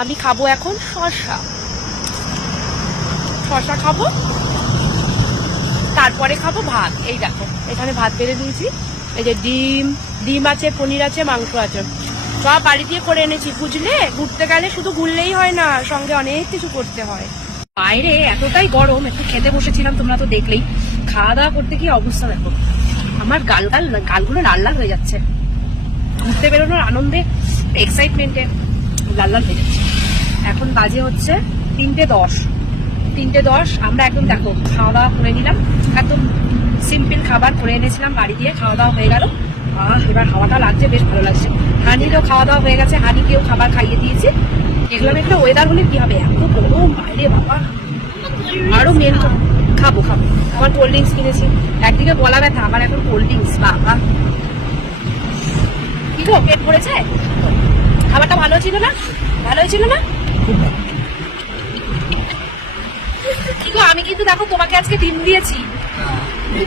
আমি খাবো এখন শসা। শসা খাবো, তারপরে খাবো ভাত। এই দেখো এখানে ভাত বেড়ে দিয়েছি, এই যে ডিম আছে, পনির আছে, মাংস আছে, সব বাড়ি দিয়ে করে এনেছি। বুঝলে, ঘুরতে গেলে শুধু ঘুরলেই হয় না, সঙ্গে অনেক কিছু করতে হয়। বাইরে এতটাই গরম, একটু খেতে বসেছিলাম, তোমরা তো দেখলেই। খাওয়া দাওয়া করতে কি অবস্থা দেখো, আমার গালগুলো লাল লাল হয়ে যাচ্ছে। ঘুরতে বেরোনোর আনন্দে, এক্সাইটমেন্টে লাল লাল হয়ে যাচ্ছে। এখন বাজে হচ্ছে 3:10। আমরা একদম দেখো খাওয়া দাওয়া করে নিলাম, একদম সিম্পল খাবার করে এনেছিলাম বাড়ি দিয়ে। খাওয়া দাওয়া হয়ে গেল। এবার হাওয়াটা লাগছে, বেশ ভালো লাগছে। হানিরও খাওয়া দাওয়া হয়ে গেছে, হানিকেও খাবার খাইয়ে দিয়েছি। দেখলাম একটা ওয়েদার হলে কি হবে, এত গরম বাইরে বাবা। আরো মেন খাবো আবার কোল্ড ড্রিঙ্কস কিনেছি। একদিকে গলা ব্যথা, আবার এখন কোল্ড ড্রিঙ্কস, বাবা। কি গো, পেট ভরেছে? খাবারটা ভালো ছিল না? ভালো হয়েছিল না? কি গো, আমি কিন্তু দেখো তোমাকে আজকে ডিম দিয়েছি। কি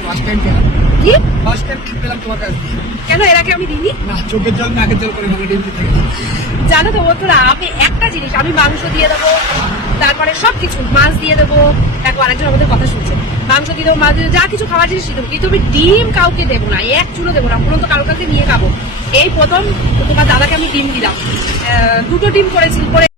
কেন, এর আগে আমি দিইনি? চোখের জল নাকের জল করে ডিম দিতে। জানো তো বন্ধুরা, আমি একটা জিনিস, আমি মাংস দিয়ে দেবো, তারপরে সবকিছু, মাছ দিয়ে দেবো। দেখো আরেকজন আমাদের কথা শুনছে, মাংস দিয়ে দেবো, মাছ দিয়ে দেবো, যা কিছু খাবার জিনিস দিয়ে দেবো, কিন্তু আমি ডিম কাউকে দেবো না, এক চুলো দেবো না। পুরো তো কারোর কাছে নিয়ে খাবো। এই প্রথম তোমার দাদাকে আমি ডিম দিলাম, 2টো ডিম করেছি।